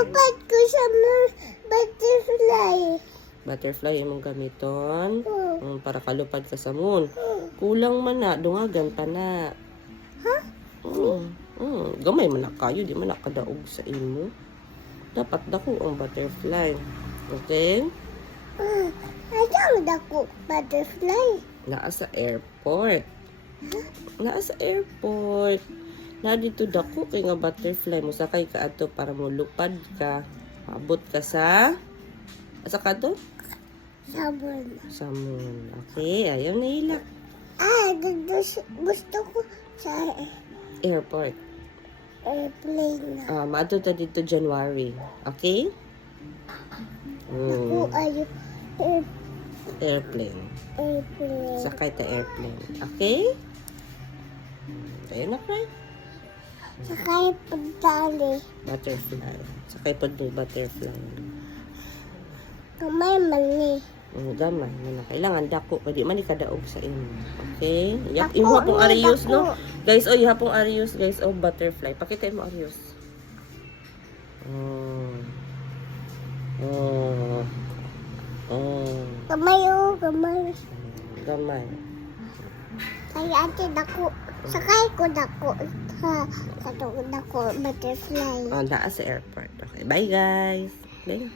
Malupad ko sa butterfly. Butterfly imong gamiton. Para kalupad ka sa moon. Kulang man na, dungagan pa na. Ha? Gamay man na kayo, di man nakadaog sa imo. Dapat dako ang butterfly. Okay? Ayaw dako butterfly. Naa sa airport. Naa sa airport. Na dito dako kay nga butterfly mo sakay ka ato para mo lupad ka. Abot ka sa asa ka to? Sabon. Sa moon. Okay, ayaw na hilak. Gusto ko sa Airport. airplane na. Maato ta dito January. Okay? Ako ayaw Airplane. airplane. Sakay ta airplane. Okay? Ayun na, Fred. Sakay pagdali. Butterfly. Sakay pa do butterfly. Kamay mali. Gamay. Ano, kailangan dako. Pwede man ikadaog sa inyo. Okay? Yak, Dako, imo pong ni arios, dako. no? Guys, oh, iha pong arios, guys. Oh, butterfly. Pakita mo arios. Kamay o kamay. Gamay. Kaya ate dako. Sakay ko dako. Sa dako butterfly. Naa sa airport. Okay, bye guys. Bye.